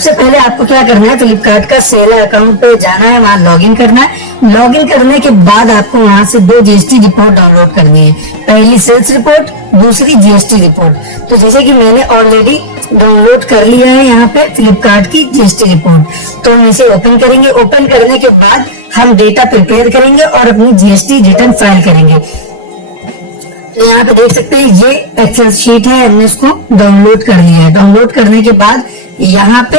सबसे पहले आपको क्या करना है, फ्लिपकार्ट का सेलर अकाउंट पे जाना है, वहाँ लॉगिन करना है। लॉगिन करने के बाद आपको वहाँ से 2 जीएसटी रिपोर्ट डाउनलोड करनी है। पहली सेल्स रिपोर्ट, दूसरी जीएसटी रिपोर्ट। तो जैसे कि मैंने ऑलरेडी डाउनलोड कर लिया है यहाँ पे फ्लिपकार्ट की जीएसटी रिपोर्ट, तो हम इसे ओपन करेंगे। ओपन करने के बाद हम डेटा प्रिपेयर करेंगे और अपनी जीएसटी रिटर्न फाइल करेंगे। तो यहाँ पे देख सकते हैं ये एक्सेल शीट है, हमने इसको डाउनलोड कर लिया है। डाउनलोड करने के बाद यहाँ पे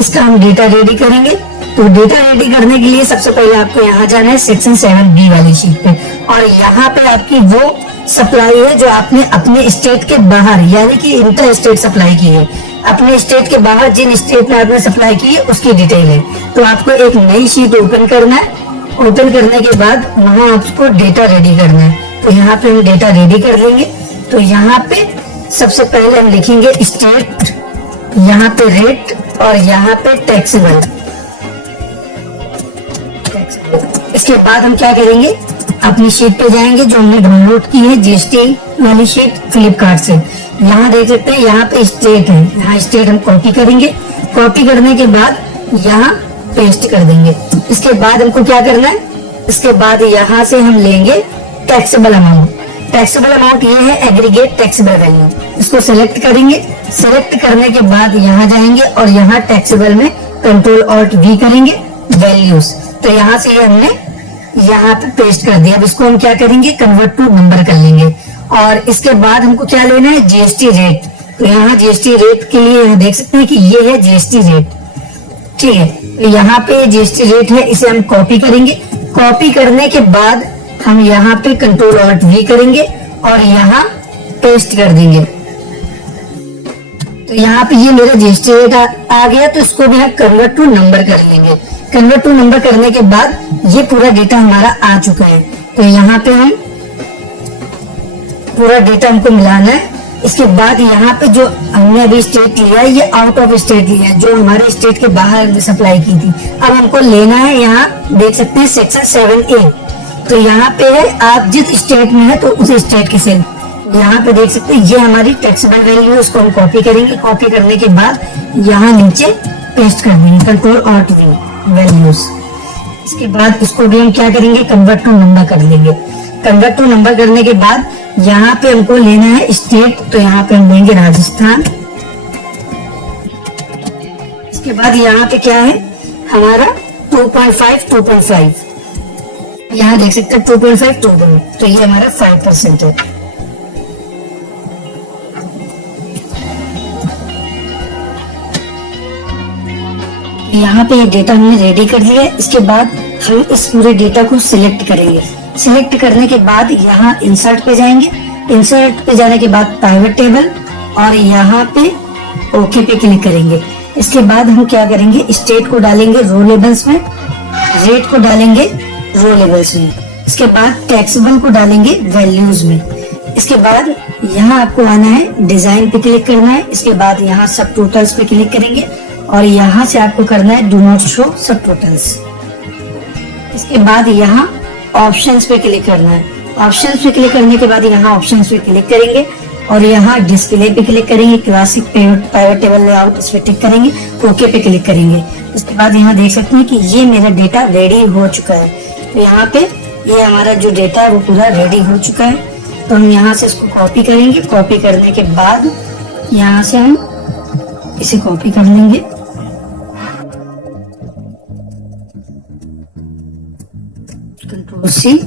इसका हम डेटा रेडी करेंगे। तो डेटा रेडी करने के लिए सबसे पहले आपको यहाँ जाना है सेक्शन 7B वाली शीट पे, और यहाँ पे आपकी वो सप्लाई है जो आपने अपने स्टेट के बाहर यानी कि इंटर स्टेट सप्लाई की है। अपने स्टेट के बाहर जिन स्टेट में आपने सप्लाई की है उसकी डिटेल है। तो आपको एक नई शीट ओपन करना है। ओपन करने के बाद वहाँ आपको डेटा रेडी करना है। तो यहाँ पे हम डेटा रेडी कर लेंगे। तो यहाँ पे सबसे पहले हम लिखेंगे स्टेट, यहाँ पे रेट और यहाँ पे टैक्सेबल। इसके बाद हम क्या करेंगे, अपनी शीट पे जाएंगे जो हमने डाउनलोड की है जीएसटी वाली शीट फ्लिपकार्ट से। यहाँ देख सकते हैं यहाँ पे स्टेट है, यहाँ स्टेट हम कॉपी करेंगे। कॉपी करने के बाद यहाँ पेस्ट कर देंगे। इसके बाद हमको क्या करना है, इसके बाद यहाँ से हम लेंगे टैक्सेबल अमाउंट। टैक्सेबल अमाउंट ये है एग्रीगेट टैक्सेबल वैल्यू। इसको सेलेक्ट करेंगे। सेलेक्ट करने के बाद यहाँ जाएंगे और यहाँ टैक्सेबल में कंट्रोल ऑल्ट वी करेंगे वैल्यूज। तो यहाँ से हमने यहाँ पे पेस्ट कर दिया। अब इसको हम क्या करेंगे, कन्वर्ट टू नंबर कर लेंगे। और इसके बाद हमको क्या लेना है, जीएसटी रेट। तो यहाँ जीएसटी रेट के लिए यहाँ देख सकते हैं कि ये है जीएसटी रेट, ठीक है। तो यहाँ पे जीएसटी रेट है, इसे हम कॉपी करेंगे। कॉपी करने के बाद हम यहाँ पे कंट्रोल ऑल्ट वी करेंगे और यहाँ पेस्ट कर देंगे। तो यहाँ पे ये मेरा जीएसटी रेट आ गया। तो इसको भी हम कन्वर्ट टू नंबर कर लेंगे। कन्वर्ट टू नंबर करने के बाद ये पूरा डेटा हमारा आ चुका है। तो यहाँ पे हम पूरा डेटा हमको मिलाना है। इसके बाद यहाँ पे जो हमने अभी स्टेट लिया है ये आउट ऑफ स्टेट लिया है, जो हमारे स्टेट के बाहर सप्लाई की थी। अब हमको लेना है, यहाँ देख सकते हैं सेक्शन 7A। तो यहाँ पे है आप जिस स्टेट में है तो उस स्टेट के सेल। यहाँ पे देख सकते हैं ये हमारी टैक्सेबल वैल्यू है, उसको हम कॉपी करेंगे। कॉपी करने के बाद यहाँ नीचे पेस्ट कर देंगे कंट्रोल ऑल्ट वी वैल्यूज। इसके बाद इसको भी हम क्या करेंगे, कन्वर्ट टू नंबर कर लेंगे। कन्वर्ट टू नंबर करने के बाद यहाँ पे हमको लेना है स्टेट। तो यहाँ पे हम लेंगे राजस्थान। इसके बाद यहाँ पे क्या है हमारा 2.5 यहाँ देख सकते हैं 2.5 तो ये हमारा 5% है। यहाँ पे ये डेटा हमने रेडी कर लिया है। इसके बाद हम इस पूरे डेटा को सिलेक्ट करेंगे। सिलेक्ट करने के बाद यहाँ इंसर्ट पे जाएंगे। इंसर्ट पे जाने के बाद प्राइवेट टेबल और यहाँ पे ओके पे क्लिक करेंगे। इसके बाद हम क्या करेंगे, स्टेट को डालेंगे रो लेबल्स में, रेट को डालेंगे रो लेबल्स में। इसके बाद टैक्सेबल को डालेंगे वैल्यूज में। इसके बाद यहाँ आपको आना है डिजाइन पे क्लिक करना है। इसके बाद यहाँ सब टोटल्स पे क्लिक करेंगे और यहाँ से आपको करना है डू नॉट शो सब टोटल्स। इसके बाद यहाँ ऑप्शंस पे क्लिक करना है। ऑप्शंस पे क्लिक करने के बाद यहाँ ऑप्शंस पे क्लिक करेंगे और यहाँ डिस्प्ले पे क्लिक करेंगे। क्लासिक प्राइवेट टेबल लेआउट इस पे टिक करेंगे, ओके पे क्लिक करेंगे। इसके बाद यहाँ देख सकते हैं कि ये मेरा डेटा रेडी हो चुका है। तो यहाँ पे ये हमारा जो डेटा है वो पूरा रेडी हो चुका है। तो हम यहाँ से इसको कॉपी करेंगे। कॉपी करने के बाद यहाँ से हम इसे कॉपी कर लेंगे। Control C.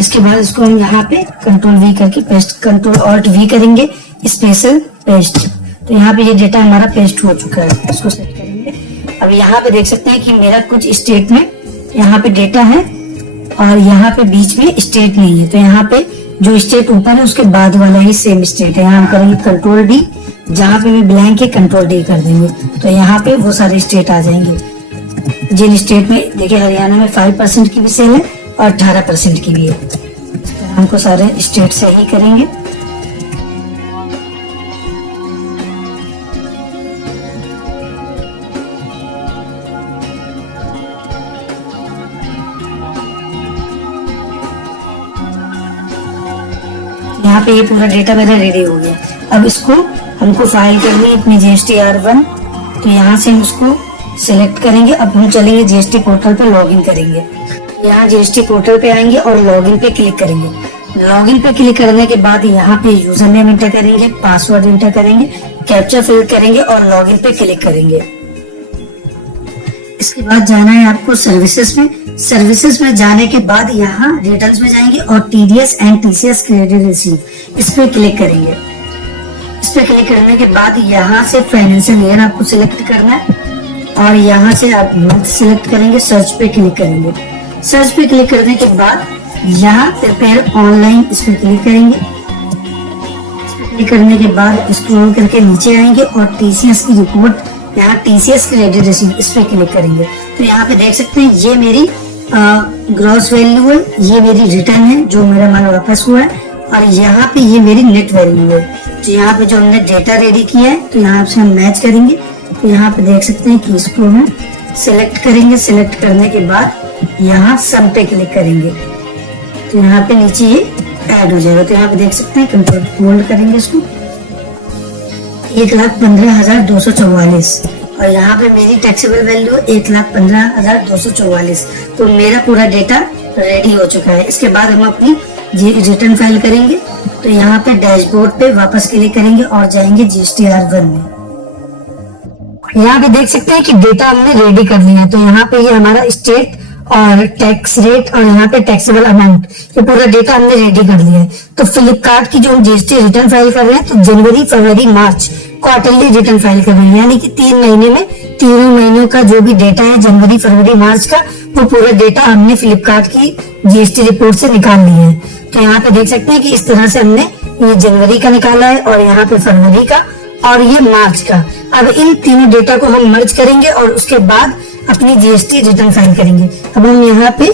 इसके बाद इसको हम यहाँ पे कंट्रोल वी करके पेस्ट, कंट्रोल ऑल्ट वी करेंगे स्पेशल पेस्ट। तो यहाँ पे ये डेटा हमारा पेस्ट हो चुका है। इसको सेट करेंगे। अब यहाँ पे देख सकते हैं कि मेरा कुछ स्टेट में यहाँ पे डेटा है और यहाँ पे बीच में स्टेट नहीं है। तो यहाँ पे जो स्टेट ऊपर है उसके बाद वाला ही सेम स्टेट है। यहाँ हम करेंगे कंट्रोल डी, जहाँ पे भी ब्लैंक है कंट्रोल डी कर देंगे। तो यहाँ पे वो सारे स्टेट आ जाएंगे जिन स्टेट में देखिए हरियाणा में 5% की भी सेल है और 18% की भी है। तो हमको सारे स्टेट से ही करेंगे। यहाँ पे ये पूरा डेटा मेरा रेडी हो गया। अब इसको हमको फाइल करनी है अपनी GSTR1। तो यहाँ से हम इसको सिलेक्ट करेंगे। अब हम चलेंगे जीएसटी पोर्टल पे, लॉगिन करेंगे। यहाँ जीएसटी पोर्टल पे आएंगे और लॉगिन पे क्लिक करेंगे। लॉगिन पे क्लिक करने के बाद यहाँ पे यूजर नेम एंटर करेंगे, पासवर्ड एंटर करेंगे, कैप्चा फिल करेंगे और लॉगिन पे क्लिक करेंगे। इसके बाद जाना है आपको सर्विसेज में। सर्विसेज में जाने के बाद यहाँ रिटर्न्स में जाएंगे और TDS and TCS credit receive, इस पे क्लिक करेंगे। इस पे क्लिक करने के बाद यहाँ से फाइनेंशियल ईयर आपको सिलेक्ट करना है और यहाँ से आप मंथ सिलेक्ट करेंगे, सर्च पे क्लिक करेंगे। सर्च पे क्लिक करने के बाद यहाँ प्रिपेयर ऑनलाइन, इस पे क्लिक करेंगे। इस पे क्लिक करने के बाद स्क्रॉल करके नीचे आएंगे और टीसीएस की रिपोर्ट, यहाँ टीसीएस क्रेडिट रिसीव, इस पे क्लिक करेंगे। तो यहाँ पे देख सकते हैं ये मेरी ग्रॉस वैल्यू है, ये मेरी रिटर्न है जो मेरा माल वापस हुआ है, और यहाँ पे ये मेरी नेट वैल्यू है। तो यहाँ पे जो हमने डेटा रेडी किया है तो यहाँ से हम मैच करेंगे। तो यहाँ पे देख सकते हैं कि इसको हम सिलेक्ट करेंगे। सिलेक्ट करने के बाद यहाँ सम पे क्लिक करेंगे तो यहाँ पे नीचे ये ऐड हो जाएगा। तो यहाँ पे देख सकते हैं, कंट्रोल होल्ड करेंगे इसको, 1,15,244 और यहाँ पे मेरी टैक्सेबल वैल्यू 1,15,244। तो मेरा पूरा डेटा रेडी हो चुका है। इसके बाद हम अपनी रिटर्न फाइल करेंगे। तो यहाँ पे डैशबोर्ड पे वापस क्लिक करेंगे और जाएंगे GSTR1 में। यहाँ पे देख सकते हैं कि डेटा हमने रेडी कर लिया है। तो यहाँ पे ये हमारा स्टेट और टैक्स रेट और यहाँ पे टैक्सेबल अमाउंट, ये पूरा डेटा हमने रेडी कर लिया है। तो फ्लिपकार्ट की जो हम जीएसटी रिटर्न फाइल कर रहे हैं, तो जनवरी, फरवरी, मार्च क्वार्टरली रिटर्न फाइल कर रहे हैं, यानी कि 3 महीने में तीनों महीनों का जो भी डेटा है जनवरी, फरवरी, मार्च का, वो पूरा डेटा हमने फ्लिपकार्ट की जीएसटी रिपोर्ट से निकाल लिया है। तो यहाँ पे देख सकते हैं कि इस तरह से हमने ये जनवरी का निकाला है और यहाँ पे फरवरी का और ये मार्च का। अब इन तीनों डेटा को हम मर्ज करेंगे और उसके बाद अपनी जीएसटी रिटर्न फाइल करेंगे। अब हम यहाँ पे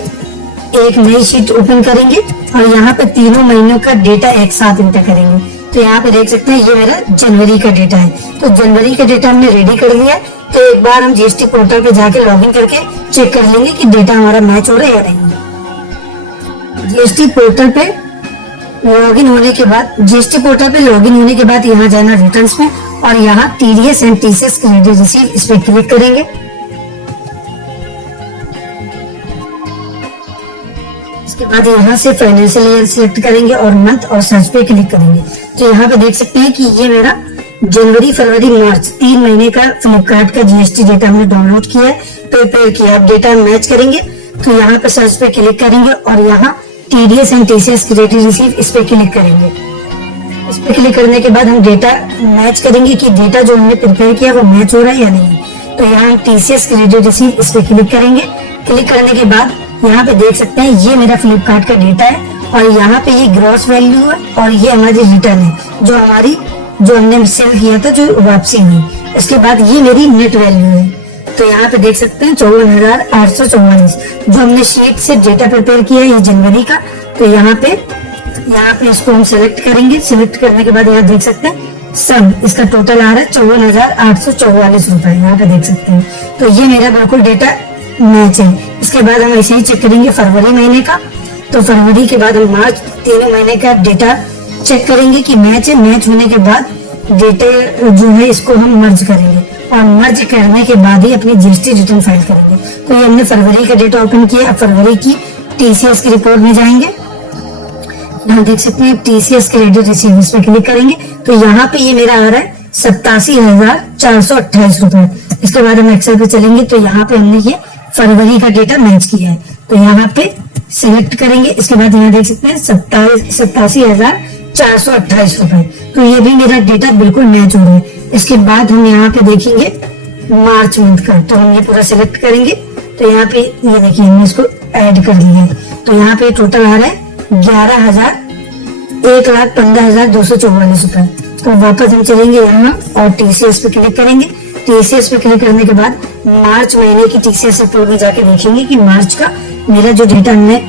एक नई शीट ओपन करेंगे और यहाँ पे तीनों महीनों का डेटा एक साथ एंटर करेंगे। तो यहाँ पे देख सकते हैं ये मेरा जनवरी का डेटा है। तो जनवरी का डेटा हमने रेडी कर लिया है। तो एक बार हम जीएसटी पोर्टल पे जाके लॉगिन करके चेक कर लेंगे कि डेटा हमारा मैच हो रहा है या नहीं। जीएसटी पोर्टल पे लॉगिन होने के बाद यहाँ जाना रिटर्न्स में और यहाँ TDS and TCS credit receive, इस पे क्लिक करेंगे। इसके बाद यहाँ से फाइनेंशियल ईयर सिलेक्ट करेंगे और मंथ और सर्च पे क्लिक करेंगे। तो यहाँ पे देख सकते हैं कि ये मेरा जनवरी, फरवरी, मार्च 3 महीने का फ्लिपकार्ट का जीएसटी डेटा हमने डाउनलोड किया है, प्रिपेयर किया। अब डेटा मैच करेंगे तो यहाँ पे सर्च पे क्लिक करेंगे और यहाँ TDS and TCS credit receive, इस पे क्लिक करेंगे। इस पे क्लिक करने के बाद हम डेटा मैच करेंगे कि डेटा जो हमने प्रिपेयर किया वो मैच हो रहा है या नहीं। तो यहाँ टीसीएस क्रेडिट रिसीव, इस पे क्लिक करेंगे। क्लिक करने के बाद यहाँ पे देख सकते हैं ये मेरा फ्लिपकार्ट का डेटा है और यहाँ पे ये ग्रॉस वैल्यू है और ये हमारी रिटर्न है जो हमने सेल किया था, जो वापसी हुई। इसके बाद ये मेरी नेट वैल्यू है। तो यहाँ पे देख सकते हैं 54,844 जो हमने शीट से डेटा प्रिपेयर किया है ये जनवरी का। तो यहाँ पे इसको हम सिलेक्ट करेंगे। सिलेक्ट करने के बाद यहाँ देख सकते हैं सब इसका टोटल आ रहा है 54,844 रुपए, यहाँ पे देख सकते हैं। तो ये मेरा बिल्कुल डेटा मैच है। इसके बाद हम ऐसे ही चेक करेंगे फरवरी महीने का। तो फरवरी के बाद हम मार्च, तीनों महीने का डेटा चेक करेंगे कि मैच है। मैच होने के बाद डेटा जो है इसको हम मर्ज करेंगे और मर्ज करने के बाद ही अपनी जीएसटी रिटर्न फाइल करेंगे। तो ये हमने फरवरी का डेटा ओपन किया। अब फरवरी की टीसीएस की रिपोर्ट में जाएंगे। यहाँ देख सकते हैं टीसीएस क्रेडिट रिसीव, इस पे क्लिक करेंगे। तो यहाँ पे ये मेरा आ रहा है 87,428 रुपए। इसके बाद हम एक्सेल पे चलेंगे तो यहाँ पे हमने ये फरवरी का डेटा मैच किया है। तो यहाँ पे सिलेक्ट करेंगे। इसके बाद यहाँ देख सकते हैं 87,428 रुपए। तो ये भी मेरा डेटा बिल्कुल मैच हो रहा है। इसके बाद हम यहाँ पे देखेंगे मार्च मंथ का। तो हम ये पूरा सिलेक्ट करेंगे। तो यहाँ पे ये देखिए हमने इसको ऐड कर दिया है। तो यहाँ पे टोटल आ रहा है 1,15,244 रुपए। तो वापस हम चलेंगे यहाँ और टीसीएस पे क्लिक करेंगे। टीसीएस पे क्लिक करने के बाद मार्च महीने की टीसीएस रिपोर्ट में जाके देखेंगे कि मार्च का मेरा जो डेटा हमने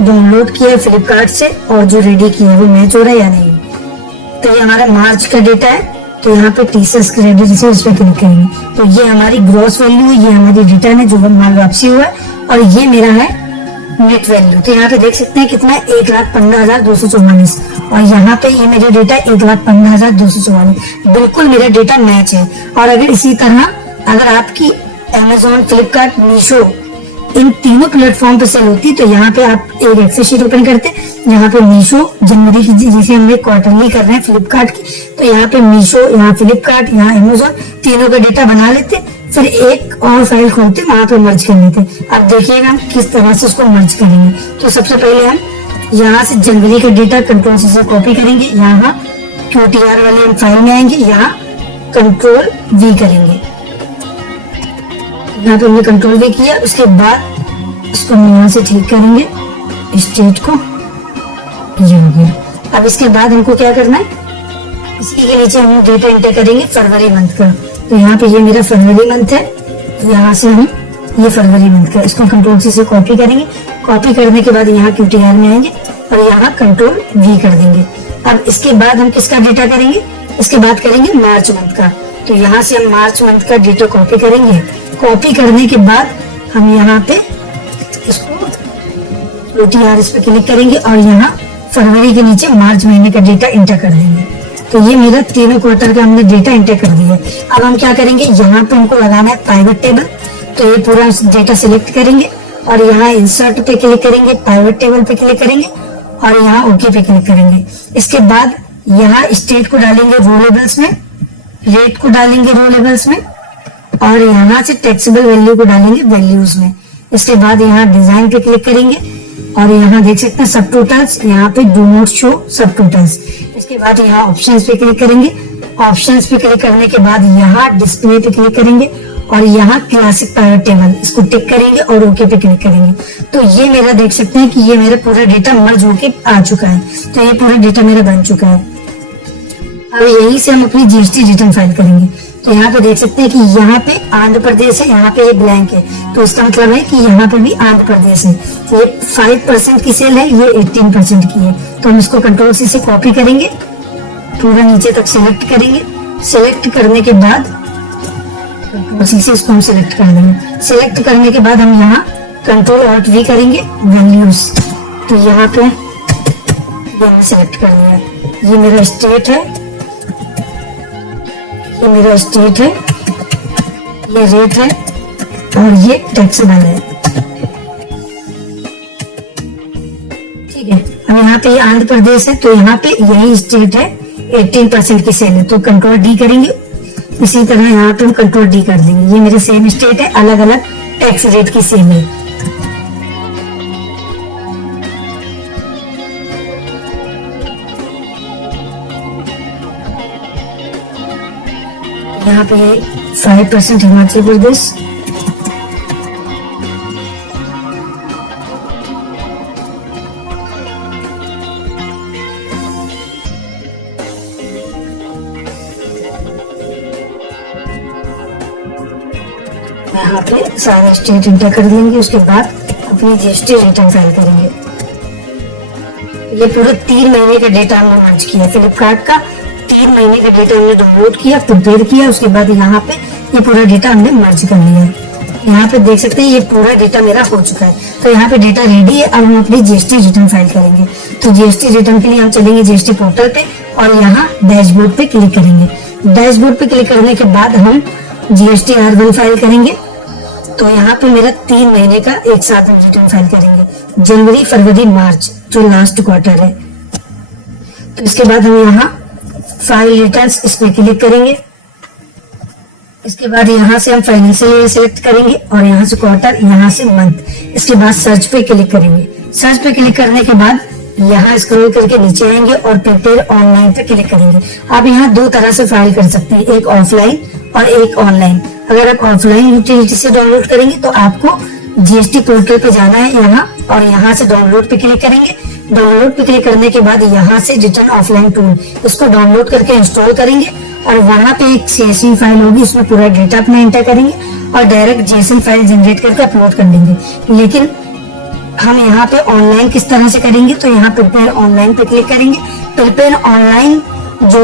डाउनलोड किया है फ्लिपकार्ट से और जो रेडी किया है वो मैच हो रहा है या नहीं। तो ये हमारा मार्च का डेटा है। तो यहाँ पे टीसीएस क्रेडिट रिसीव, इस पे क्लिक करेंगे। तो ये हमारी ग्रॉस वैल्यू है, ये हमारी रिटर्न है जो माल वापसी हुआ है और ये मेरा है नेट वैल्यू। तो यहाँ पे देख सकते हैं कितना है 1,15,244 और यहाँ पे ये मेरा डेटा 1,15,244। बिल्कुल मेरा डेटा मैच है। और अगर इसी तरह अगर आपकी अमेजोन, फ्लिपकार्ट, मीशो, इन तीनों प्लेटफॉर्म पे सेल होती है। तो यहाँ पे आप एक एक्सेल शीट ओपन करते हैं, यहाँ पे मीशो जनवरी की जिसे हमने क्वार्टरली कर रहे हैं फ्लिपकार्ट की, तो यहाँ पे मीशो, यहाँ फ्लिपकार्ट, यहाँ अमेजोन, तीनों का डेटा बना लेते, फिर एक और फाइल खोलते वहां पे मर्ज कर लेते। अब देखिएगा हम किस तरह से उसको मर्ज करेंगे। तो सबसे पहले हम यहाँ से जनवरी का डेटा कंट्रोल से कॉपी करेंगे, यहाँ QTR वाले हम फाइल में आएंगे, यहाँ कंट्रोल V करेंगे, यहाँ पे हमने कंट्रोल V किया। उसके बाद इसको हम यहाँ से ठीक करेंगे स्टेट को, ये हो गया। अब इसके बाद हमको क्या करना है, इसी के नीचे हम डेटा एंटर करेंगे फरवरी मंथ का। तो यहाँ पे ये मेरा फरवरी मंथ है, यहाँ से हम ये फरवरी मंथ का, इसको कंट्रोल से कॉपी करेंगे। कॉपी करने के बाद यहाँ QTR में आएंगे और यहाँ कंट्रोल V कर देंगे। अब इसके बाद हम किसका डेटा करेंगे, इसके बाद करेंगे मार्च मंथ का। तो यहाँ से हम मार्च मंथ का डेटा कॉपी करेंगे। कॉपी करने के बाद हम यहाँ पे इसको QTR इस पे क्लिक करेंगे और यहाँ फरवरी के नीचे मार्च महीने का डेटा एंटर कर देंगे। तो ये मेरा तीनों क्वार्टर का हमने डेटा एंटर कर दिया। अब हम क्या करेंगे, यहाँ पे हमको लगाना है पाइवट टेबल। तो ये पूरा डेटा सिलेक्ट करेंगे और यहाँ इंसर्ट पे क्लिक करेंगे, पाइवट टेबल पे क्लिक करेंगे और यहाँ ओके पे क्लिक करेंगे। इसके बाद यहाँ स्टेट को डालेंगे रो लेबल्स में, रेट को डालेंगे रो लेबल्स में और यहाँ से टैक्सेबल वैल्यू को डालेंगे वैल्यूज में। इसके बाद यहाँ डिजाइन पे क्लिक करेंगे और यहाँ देख सकते हैं सब टोटल्स, यहाँ पे डू नॉट शो सब टोटल्स। इसके बाद यहाँ ऑप्शंस पे क्लिक करेंगे। ऑप्शंस पे क्लिक करने के बाद यहाँ डिस्प्ले पे क्लिक करेंगे और यहाँ क्लासिक पाइवट टेबल इसको टिक करेंगे और ओके पे क्लिक करेंगे। तो ये मेरा देख सकते हैं कि ये मेरा पूरा डेटा मर्ज होके आ चुका है। तो ये पूरा डेटा मेरा बन चुका है। अब यही से हम अपनी GST रिटर्न फाइल करेंगे। तो यहाँ पे देख सकते हैं कि यहाँ पे आंध्र प्रदेश है, यहाँ पे ये ब्लैंक है, तो इसका मतलब है कि यहाँ पे भी आंध्र प्रदेश है। तो ये 5% की सेल है, ये 18% की है। तो हम इसको कंट्रोल से कॉपी करेंगे, पूरा नीचे तक सिलेक्ट करेंगे। सिलेक्ट करने के बाद कंट्रोल से इसको हम सिलेक्ट कर देंगे। सिलेक्ट करने के बाद हम यहाँ कंट्रोल ऑल्ट V करेंगे वैल्यूज। तो यहाँ पे सिलेक्ट कर लिया। ये मेरा स्टेट है, ये मेरा स्टेट है, ये रेट है और ये टैक्सेबल है। ठीक है। अब यहाँ पे ये आंध्र प्रदेश है, तो यहाँ पे यही स्टेट है, 18% की सेल है, तो कंट्रोल D करेंगे। इसी तरह यहाँ पे हम कंट्रोल D कर देंगे। ये मेरे सेम स्टेट है, अलग अलग टैक्स रेट की सेल है। यहाँ पे 5% हिमाचल प्रदेश, यहाँ पे सारे स्टेट एंटर कर देंगे। उसके बाद अपनी GST रिटर्न फाइल करेंगे। ये पूरे 3 महीने का डेटा हमने मर्ज किया। फ्लिपकार्ट का 3 महीने का डेटा हमने डाउनलोड किया, प्रिपेयर किया। उसके बाद यहाँ पे ये पूरा डेटा हमने मर्ज कर लिया। यहाँ पे देख सकते हैं ये पूरा डेटा मेरा हो चुका है। तो यहाँ पे डेटा रेडी है। अब हम अपनी GST रिटर्न फाइल करेंगे। तो GST रिटर्न के लिए हम चलेंगे GST पोर्टल पे और यहाँ डैशबोर्ड पे क्लिक करेंगे। डैशबोर्ड पे क्लिक करने के बाद हम GST R1 फाइल करेंगे। तो यहाँ पे मेरा 3 महीने का एक साथ हम रिटर्न फाइल करेंगे, जनवरी, फरवरी, मार्च, जो लास्ट क्वार्टर है। तो इसके बाद हम यहाँ फाइल रिटर्न्स इस पे क्लिक करेंगे। इसके बाद यहाँ से हम फाइनेंशियल ईयर सेलेक्ट करेंगे और यहाँ से क्वार्टर, यहाँ से मंथ। इसके बाद सर्च पे क्लिक करेंगे। सर्च पे क्लिक करने के बाद यहाँ स्क्रॉल करके नीचे आएंगे और प्रिपेयर ऑनलाइन पे क्लिक करेंगे। आप यहाँ 2 तरह से फाइल कर सकते हैं, एक ऑफलाइन और एक ऑनलाइन। अगर आप ऑफलाइन यूटिलिटी से डाउनलोड करेंगे तो आपको GST पोर्टल पे जाना है यहाँ और यहाँ से डाउनलोड पे क्लिक करेंगे। डाउनलोड पे क्लिक करने के बाद यहाँ से रिटर्न ऑफलाइन टूल इसको डाउनलोड करके इंस्टॉल करेंगे और वहाँ पे एक CSV फाइल होगी, उसमें पूरा डेटा अपना एंटर करेंगे और डायरेक्ट JSON फाइल जनरेट करके अपलोड कर देंगे। लेकिन हम यहाँ पे ऑनलाइन किस तरह से करेंगे, तो यहाँ प्रिपेयर ऑनलाइन पे क्लिक करेंगे। प्रिपेयर ऑनलाइन जो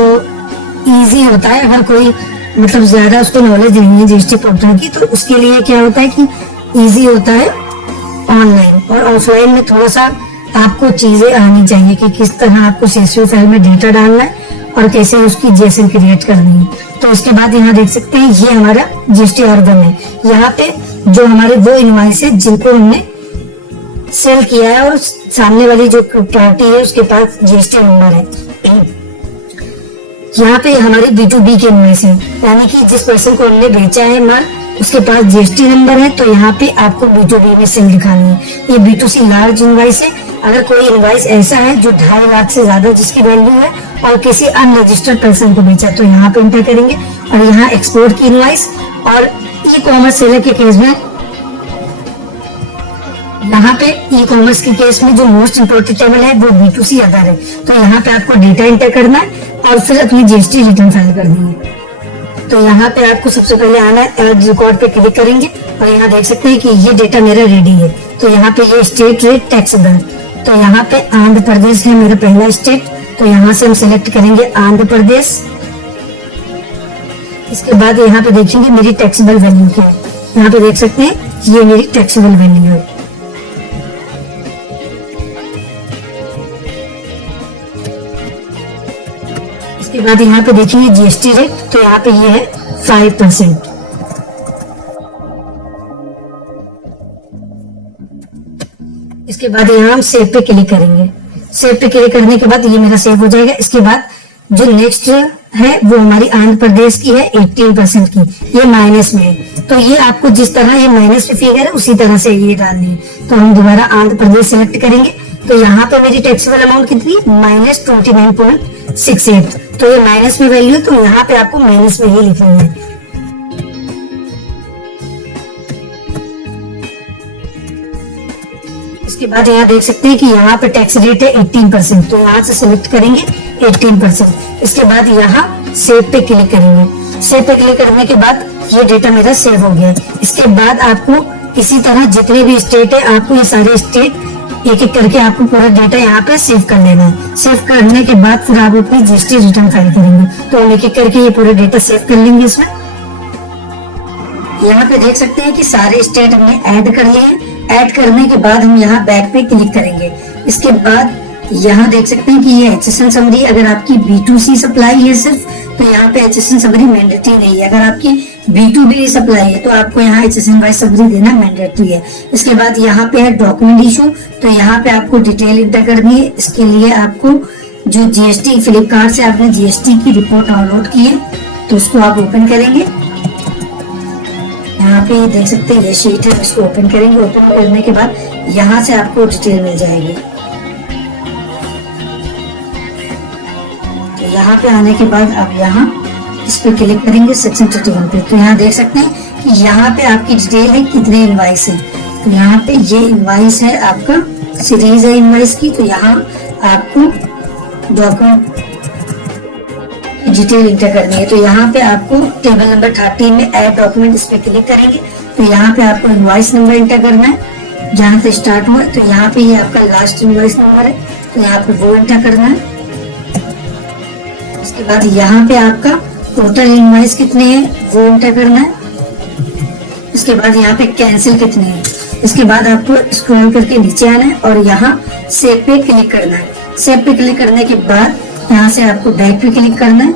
इजी होता है, अगर कोई मतलब ज्यादा उसको नॉलेज नहीं है GST पोर्टल की, तो उसके लिए क्या होता है कि इजी होता है ऑनलाइन। और ऑफलाइन में थोड़ा सा आपको चीजें आनी चाहिए कि किस तरह आपको CSV फाइल में डेटा डालना है और कैसे उसकी जीएसएन क्रिएट करनी है। तो इसके बाद यहाँ देख सकते हैं ये हमारा जीएसटी आर्गन है। यहाँ पे जो हमारे वो इनवॉइस है जिनको हमने सेल किया है और सामने वाली जो पार्टी है उसके पास जीएसटी नंबर है। यहाँ पे हमारी B2B के इनवॉइस है, यानी कि जिस पर्सन को हमने बेचा है माल उसके पास जीएसटी नंबर है, तो यहाँ पे आपको B2B में सेल दिखानी है। ये B2C लार्ज इनवॉइस है। अगर कोई इनवॉइस ऐसा है जो 2.5 लाख से ज्यादा जिसकी वैल्यू है और किसी अनरजिस्टर्ड पर्सन को बेचा, तो यहाँ पे एंटर करेंगे। और यहाँ एक्सपोर्ट की इनवॉइस और ई कॉमर्स सेलर के केस में, यहाँ पे ई कॉमर्स के केस में जो मोस्ट इम्पोर्टेंट टेबल है वो B2C अदर है। तो यहाँ पे आपको डेटा एंटर करना है और फिर अपनी जीएसटी रिटर्न फाइल करनी है। तो यहाँ पे आपको सबसे पहले आना है, ऐड रिकॉर्ड पे क्लिक करेंगे और यहाँ देख सकते हैं कि ये डेटा मेरा रेडी है। तो यहाँ पे ये स्टेट रेट टैक्स दर, तो यहाँ पे आंध्र प्रदेश है मेरा पहला स्टेट, तो यहाँ से हम सिलेक्ट करेंगे आंध्र प्रदेश। इसके बाद यहाँ पे देखेंगे मेरी टैक्सेबल वैल्यू क्या है। यहाँ पे देख सकते हैं ये मेरी टैक्सेबल वैल्यू है। इसके बाद यहाँ पे देखिए जीएसटी रेट, तो यहाँ पे ये है 5%। इसके बाद यहाँ हम सेव पे क्लिक करेंगे। सेव पे क्लिक करने के बाद ये मेरा सेव हो जाएगा। इसके बाद जो नेक्स्ट है वो हमारी आंध्र प्रदेश की है 18% की, ये माइनस में है। तो ये आपको जिस तरह ये माइनस में फिगर है उसी तरह से ये डालनी है। तो हम दोबारा आंध्र प्रदेश सेलेक्ट करेंगे। तो यहाँ पे मेरी टैक्सेबल अमाउंट कितनी है, -29.68। तो ये माइनस में वैल्यू है, तो यहाँ पे आपको माइनस में ही लिखनी है। इसके बाद यहाँ देख सकते हैं कि यहाँ पे टैक्स रेट है 18%, तो यहाँ से सिलेक्ट करेंगे 18%। इसके बाद यहाँ सेव पे क्लिक करेंगे। सेव पे क्लिक करने के बाद ये डेटा मेरा सेव हो गया। इसके बाद आपको इसी तरह जितने भी स्टेट है आपको ये सारे स्टेट एक एक करके आपको पूरा डेटा यहाँ पे सेव कर लेना है। सेव करने के बाद फिर आप अपनी जीएसटी रिटर्न फाइल करेंगे। तो हम एक एक करके ये पूरा डेटा सेव कर लेंगे। इसमें यहाँ पे देख सकते हैं कि सारे स्टेट हमने ऐड कर लिए हैं। ऐड करने के बाद हम यहाँ बैक पे क्लिक करेंगे। इसके बाद यहाँ देख सकते हैं कि ये HSN समरी, अगर आपकी B2C सप्लाई है सिर्फ, तो यहाँ पे HSN समरी मैंडेटरी नहीं है। अगर आपकी B2B सप्लाई है तो आपको यहाँ HSN वाइज समरी देना मैंडेटरी है। इसके बाद यहाँ पे है डॉक्यूमेंट इशू, तो यहाँ पे आपको डिटेल इंटर करनी है। इसके लिए आपको जो जीएसटी फ्लिपकार्ट से आपने जीएसटी की रिपोर्ट डाउनलोड की है तो उसको आप ओपन करेंगे। यहाँ पे देख सकते हैं ये शीट है, इसको ओपन करेंगे। ओपन करने के बाद यहाँ से आपको डिटेल मिल जाएगी। तो यहाँ पे आने के बाद आप यहाँ इस पे क्लिक करेंगे सेक्शन 31 पे। तो यहाँ देख सकते हैं कि यहाँ पे आपकी डिटेल है कितने इनवॉइस है। तो यहाँ पे ये इनवॉइस है आपका, सीरीज है इनवॉइस की। तो यहाँ आपको डॉक्यूमेंट डिटेल इंटर करनी है। तो यहाँ पे आपको टेबल नंबर 13 में ऐड डॉक्यूमेंट, इस पे क्लिक करेंगे। तो यहाँ पे आपको इनवॉइस नंबर इंटर करना है जहाँ से स्टार्ट हुआ। तो यहाँ पे ये आपका लास्ट इनवॉइस नंबर है, तो यहाँ पे वो इंटर करना है। इसके बाद यहाँ पे आपका टोटल इनवॉइस कितने हैं वो इंटर करना है। इसके बाद यहाँ पे कैंसिल कितने हैं। इसके बाद आपको स्क्रॉल करके नीचे आना है और यहाँ सेव पे क्लिक करना है। सेव पे क्लिक करने के बाद यहाँ से आपको बैक पे क्लिक करना है।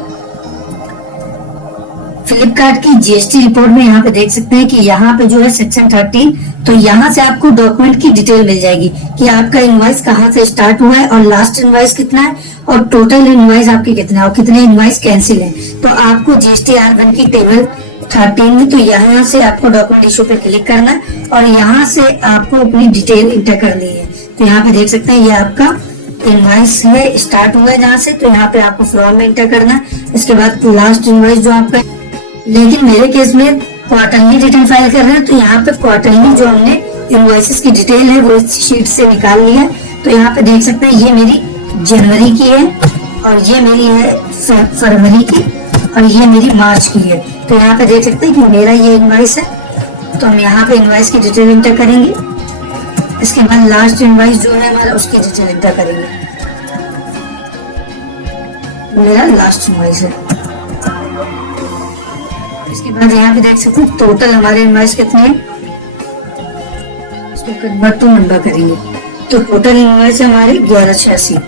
फ्लिपकार्ट की जीएसटी रिपोर्ट में यहाँ पे देख सकते हैं कि यहाँ पे जो है सेक्शन 13, तो यहाँ से आपको डॉक्यूमेंट की डिटेल मिल जाएगी कि आपका इनवॉइस कहाँ से स्टार्ट हुआ है और लास्ट इनवॉइस कितना है और टोटल इनवॉइस आपके कितना है और कितने इनवॉइस कैंसिल है। तो आपको जीएसटी R1 की टेबल 13 में, तो यहाँ से आपको डॉक्यूमेंट इशू पे क्लिक करना है और यहाँ से आपको अपनी डिटेल इंटर करनी है। तो यहाँ पे देख सकते हैं ये आपका इनवॉइस है, स्टार्ट हुआ है जहाँ से, तो यहाँ पे आपको फ्रॉम में इंटर करना है। इसके बाद लास्ट इनवॉइस जो आपका, लेकिन मेरे केस में क्वार्टरली रिटर्न फाइल कर रहे हैं, तो यहाँ पे क्वार्टरली जो हमने इनवॉइसेस की डिटेल है वो इस शीट से निकाल लिया। तो यहाँ पे देख सकते हैं ये मेरी जनवरी की है और ये मेरी है फरवरी की और ये मेरी मार्च की है। तो यहाँ पे देख सकते हैं कि मेरा ये इनवॉइस है, तो हम यहाँ पे इनवॉइस की डिटेल इंटर करेंगे। इसके बाद लास्ट इनवॉइस जो है हमारा उसकी डिटेल इंटर करेंगे। मेरा लास्ट इनवॉइस है। इसके बाद यहाँ पे देख सकते हैं टोटल हमारे इनवॉइस कितने हैं, इसको कन्वर्ट टू नंबर करेंगे। तो टोटल इनवॉइस हमारे 1186।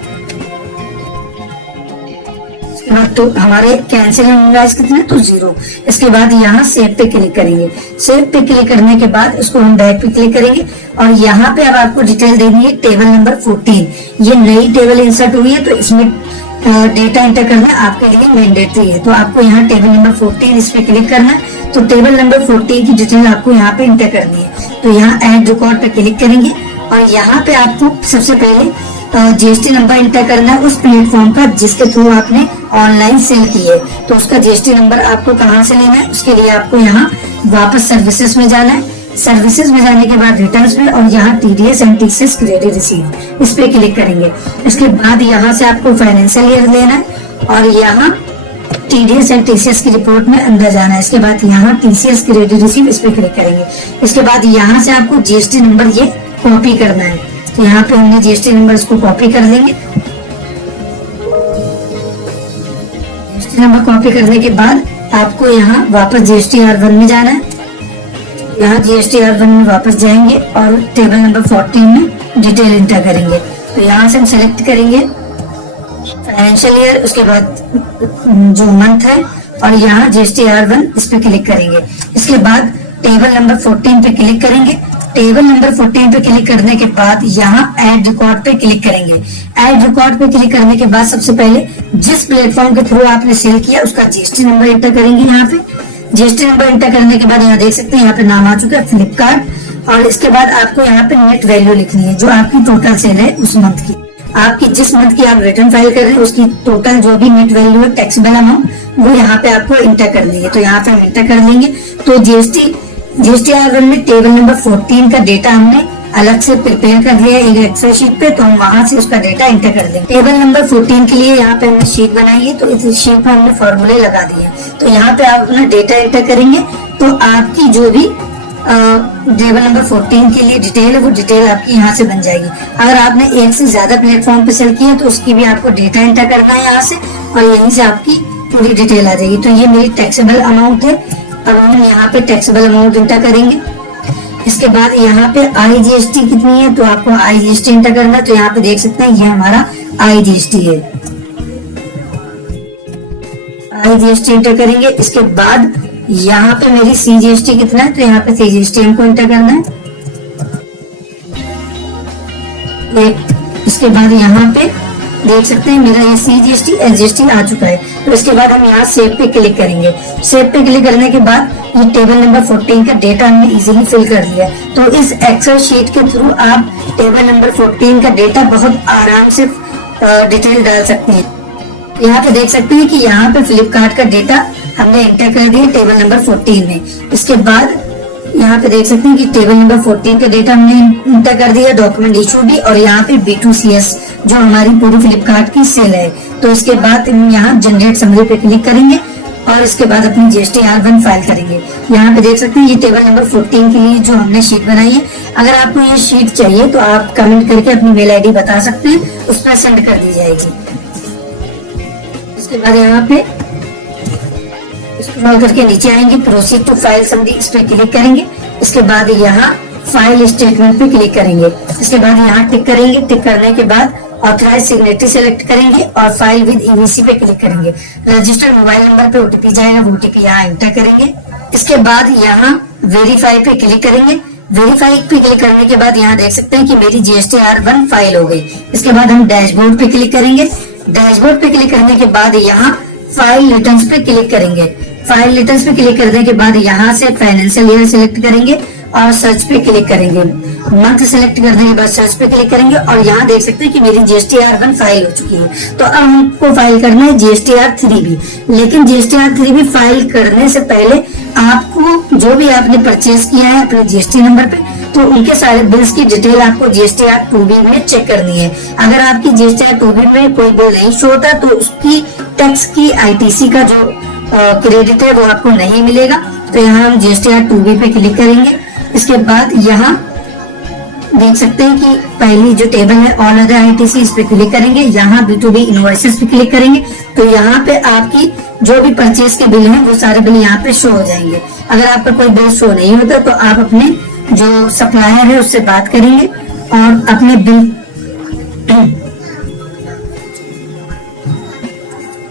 इसके बाद तो हमारे कैंसिल होंगे कितने, तो 0। इसके बाद यहाँ सेव पे क्लिक करेंगे। सेव पे क्लिक करने के बाद इसको हम बैक पे क्लिक करेंगे और यहाँ पे अब आपको डिटेल देनी है टेबल नंबर 14। ये नई टेबल इंसर्ट हुई है तो इसमें डेटा एंटर करना आपके लिए मैंडेटरी है। तो आपको यहाँ टेबल नंबर 14 इस पे क्लिक करना है। तो टेबल नंबर 14 की डिटेल आपको यहाँ पे एंटर करनी है। तो यहाँ ऐड रिकॉर्ड पे क्लिक करेंगे और यहाँ पे आपको सबसे पहले जीएसटी नंबर एंटर करना है उस प्लेटफॉर्म का जिसके थ्रू आपने ऑनलाइन सेल की है। तो उसका जीएसटी नंबर आपको कहाँ से लेना है, उसके लिए आपको यहाँ वापस सर्विसेज में जाना है। सर्विसेज में जाने के बाद रिटर्न्स में और यहाँ TDS and TCS credit receive इस पे क्लिक करेंगे। इसके बाद यहाँ से आपको फाइनेंशियल ईयर लेना है और यहाँ टीडीएस एंड टीसीएस की रिपोर्ट में अंदर जाना है। इसके बाद यहाँ टीसीएस क्रेडिट रिसीव इस पे क्लिक करेंगे। इसके बाद यहाँ से आपको जीएसटी नंबर ये कॉपी करना है। तो यहाँ पे हमने जीएसटी नंबर इसको कॉपी कर देंगे। जीएसटी नंबर कॉपी करने के बाद आपको यहाँ वापस GSTR1 में जाना है। यहाँ GSTR1 में वापस जाएंगे और टेबल नंबर 14 में डिटेल एंटर करेंगे। तो यहाँ से हम सेलेक्ट करेंगे फाइनेंशियल ईयर, उसके बाद जो मंथ है और यहाँ GSTR1 इस पे क्लिक करेंगे। इसके बाद टेबल नंबर 14 पे क्लिक करेंगे। टेबल नंबर 14 पे क्लिक करने के बाद यहाँ ऐड रिकॉर्ड पे क्लिक करेंगे। ऐड रिकॉर्ड पे क्लिक करने के बाद सबसे पहले जिस प्लेटफॉर्म के थ्रू आपने सेल किया उसका जीएसटी नंबर एंटर करेंगे। यहाँ पे जीएसटी नंबर एंटर करने के बाद यहाँ देख सकते हैं यहाँ पे नाम आ चुका है फ्लिपकार्ट। और इसके बाद आपको यहाँ पे नेट वैल्यू लिखनी है जो आपकी टोटल सेल है उस मंथ की। आपकी जिस मंथ की आप रिटर्न फाइल कर रहे हैं उसकी टोटल जो भी नेट वैल्यू है टैक्सेबल अमाउंट वो यहाँ पे आपको एंटर करनी है। तो यहाँ पे हम एंटर कर लेंगे। तो GSTR1 में टेबल नंबर 14 का डेटा हमने अलग से प्रिपेयर कर लिया है एक एक्सेल शीट पे। तो हम वहां से उसका डेटा एंटर कर देंगे। टेबल नंबर 14 के लिए यहाँ पे हमने शीट बनाई है तो इस शीट पे हमने फॉर्मूले लगा दिए। तो यहाँ पे आप अपना डेटा एंटर करेंगे तो आपकी जो भी टेबल नंबर 14 के लिए डिटेल है वो डिटेल आपकी यहाँ से बन जाएगी। अगर आपने एक से ज्यादा प्लेटफॉर्म पे सेल किया तो उसकी भी आपको डेटा एंटर करना है यहाँ से और यहीं से आपकी पूरी डिटेल आ जाएगी। तो ये मेरी टैक्सेबल अमाउंट है। अब हम यहाँ पे टैक्सेबल अमाउंट एंटर करेंगे। इसके बाद यहाँ पे IGST कितनी है तो आपको IGST एंटर करना है। तो यहाँ पे देख सकते हैं ये हमारा IGST है। IGST एंटर करेंगे। इसके बाद यहाँ पे मेरी CGST कितना है तो यहाँ पे CGST हमको एंटर करना है। इसके बाद यहाँ पे देख सकते हैं मेरा ये CGST SGST आ चुका है। तो इसके बाद हम यहाँ सेव पे क्लिक करेंगे। सेव पे क्लिक करने के बाद ये टेबल नंबर 14 का डेटा हमने इजीली फिल कर दिया। तो इस एक्सेल शीट के थ्रू आप टेबल नंबर 14 का डेटा बहुत आराम से डिटेल डाल सकते हैं। यहाँ पे देख सकते हैं कि यहाँ पे फ्लिपकार्ट का डेटा हमने एंटर कर दिया टेबल नंबर 14 में। इसके बाद यहाँ पे देख सकते हैं कि टेबल नंबर 14 का डेटा हमने एंटर कर दिया, डॉक्यूमेंट इशू भी, और यहाँ पे B2CS जो हमारी पूरी फ्लिपकार्ट की सेल है। तो इसके बाद हम यहाँ जनरेट समरी पे क्लिक करेंगे और इसके बाद अपनी GSTR1 फाइल करेंगे। यहाँ पे देख सकते हैं ये टेबल नंबर 14 के लिए जो हमने शीट बनाई है। अगर आपको ये शीट चाहिए तो आप कमेंट करके अपनी मेल ID बता सकते हैं, उस पर सेंड कर दी जाएगी। इसके बाद यहाँ पे स्क्रॉल करके नीचे आएंगे, प्रोसीड टू फाइल समरी इस पे क्लिक करेंगे। इसके बाद यहाँ फाइल स्टेटमेंट पे क्लिक करेंगे। इसके बाद यहाँ टिक करेंगे। टिक करने के बाद ऑथराइज सिग्नेटरी सेलेक्ट करेंगे और फाइल विद EVC पे क्लिक करेंगे। रजिस्टर्ड मोबाइल नंबर पे OTP जाएगा, वो OTP यहाँ एंटर करेंगे। इसके बाद यहाँ वेरीफाई पे क्लिक करेंगे। वेरीफाई पे क्लिक करने के बाद यहाँ देख सकते हैं कि मेरी GSTR1 फाइल हो गई। इसके बाद हम डैशबोर्ड पे क्लिक करेंगे। डैशबोर्ड पे क्लिक करने के बाद यहाँ फाइल रिटर्न्स पे क्लिक करेंगे। फाइल रिटर्न्स पे क्लिक करने के बाद यहाँ से फाइनेंशियल ईयर सिलेक्ट करेंगे और सर्च पे क्लिक करेंगे। मंथ सेलेक्ट करने के बाद सर्च पे क्लिक करेंगे और यहाँ देख सकते हैं कि मेरी GSTR1 फाइल हो चुकी है। तो अब हमको फाइल करना है GSTR3 भी। लेकिन GSTR3 भी फाइल करने से पहले आपको जो भी आपने परचेज किया है अपने GST नंबर पे, तो उनके सारे बिल्स की डिटेल आपको GSTR2B में चेक करनी है। अगर आपकी GSTR2B में कोई बिल नहीं शो होता तो उसकी टैक्स की ITC का जो क्रेडिट है वो आपको नहीं मिलेगा। तो यहाँ हम GSTR2B पे क्लिक करेंगे। इसके बाद यहाँ देख सकते हैं कि पहली जो टेबल है ऑल अदर ITC, इस पे क्लिक करेंगे। यहाँ B2B इनवॉइसेस पे क्लिक करेंगे। तो यहाँ पे आपकी जो भी परचेज के बिल हैं वो सारे बिल यहाँ पे शो हो जाएंगे। अगर आपका कोई बिल शो नहीं होता तो आप अपने जो सप्लायर है उससे बात करेंगे और अपने बिल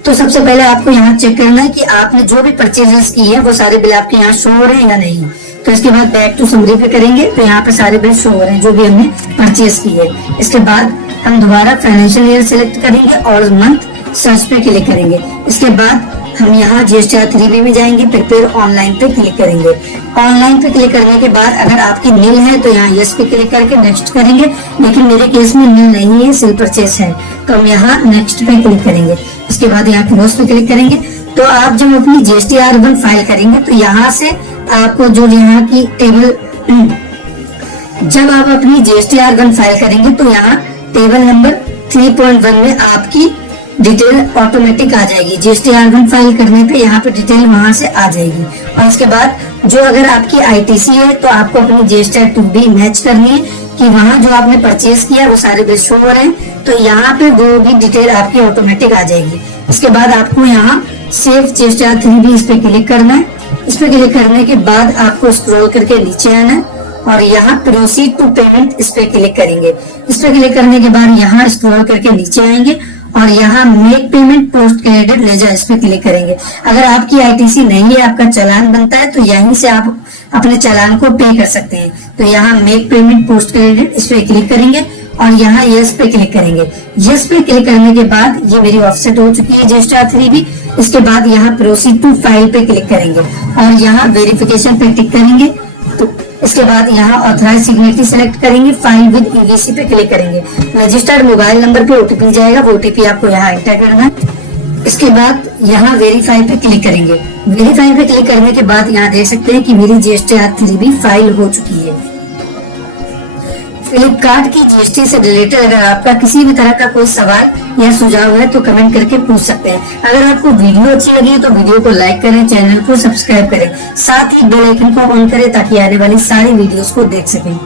तो सबसे पहले आपको यहाँ चेक करना है कि आपने जो भी परचेजेस की है वो सारे बिल आपके यहाँ शो हो रहे हैं या नहीं। तो इसके बाद बैक टू समरी पे करेंगे तो यहाँ पे सारे बिल शो हो रहे हैं जो भी हमने परचेज की है। इसके बाद हम दोबारा फाइनेंशियल ईयर सिलेक्ट करेंगे और मंथ सर्च पे क्लिक करेंगे। इसके बाद हम यहाँ GSTR 3B में जाएंगे, प्रिपेयर ऑनलाइन पे क्लिक करेंगे। ऑनलाइन पे क्लिक करने के बाद अगर आपकी नील है तो यहाँ यस पे क्लिक करके नेक्स्ट करेंगे, लेकिन मेरे केस में नील नहीं है, सेल परचेस है, तो हम यहाँ नेक्स्ट पे क्लिक करेंगे। इसके बाद यहाँ क्लोज पे क्लिक करेंगे। तो आप जब अपनी GSTR 1 फाइल करेंगे तो यहाँ से आपको जो यहाँ की टेबल, जब आप अपनी GSTR 1 फाइल करेंगे तो यहाँ टेबल नंबर 3.1 में आपकी डिटेल ऑटोमेटिक आ जाएगी। GSTR 1 फाइल करने पे यहाँ पे डिटेल वहां से आ जाएगी। और इसके बाद जो अगर आपकी ITC है तो आपको अपनी GSTR 2B मैच करनी है कि वहाँ जो आपने परचेज किया वो सारे बिल शो हो रहे हैं, तो यहाँ पे वो भी डिटेल आपकी ऑटोमेटिक आ जाएगी। इसके बाद आपको यहाँ सेव GSTR 3B इस पे क्लिक करना है। इस पे क्लिक करने के बाद आपको स्क्रॉल करके नीचे आना है और यहाँ प्रोसीड टू पेमेंट इस पे क्लिक करेंगे। इस पे क्लिक करने के बाद यहाँ स्क्रॉल करके नीचे आएंगे और यहाँ make payment post credit ledger इस पे क्लिक करेंगे। अगर आपकी ITC नहीं है, आपका चालान बनता है, तो यहीं से आप अपने चालान को पे कर सकते हैं। तो यहाँ मेक पेमेंट पोस्ट क्रेडिट इस पे क्लिक करेंगे और यहाँ यस पे क्लिक करेंगे। यस पे क्लिक करने के बाद ये मेरी ऑफसेट हो चुकी है GSTR 3B। इसके बाद यहाँ प्रोसीड टू फाइल पे क्लिक करेंगे और यहाँ वेरिफिकेशन पे टिक करेंगे। तो इसके बाद यहाँ ऑथराइज सिग्नेचर सेलेक्ट करेंगे, फाइल विद EVC पे क्लिक करेंगे। रजिस्टर्ड मोबाइल नंबर पे OTP जाएगा, वो OTP आपको यहाँ एंटर करना है। इसके बाद यहाँ वेरीफाई पे क्लिक करेंगे। वेरीफाई पे क्लिक करने के बाद यहाँ देख सकते हैं कि मेरी GSTR 3B फाइल हो चुकी है। फ्लिपकार्ट की GST से रिलेटेड अगर आपका किसी भी तरह का कोई सवाल या सुझाव है तो कमेंट करके पूछ सकते हैं। अगर आपको वीडियो अच्छी लगी तो वीडियो को लाइक करें, चैनल को सब्सक्राइब करें, साथ ही बेल आइकन को ऑन करें ताकि आने वाली सारी वीडियोस को देख सकें।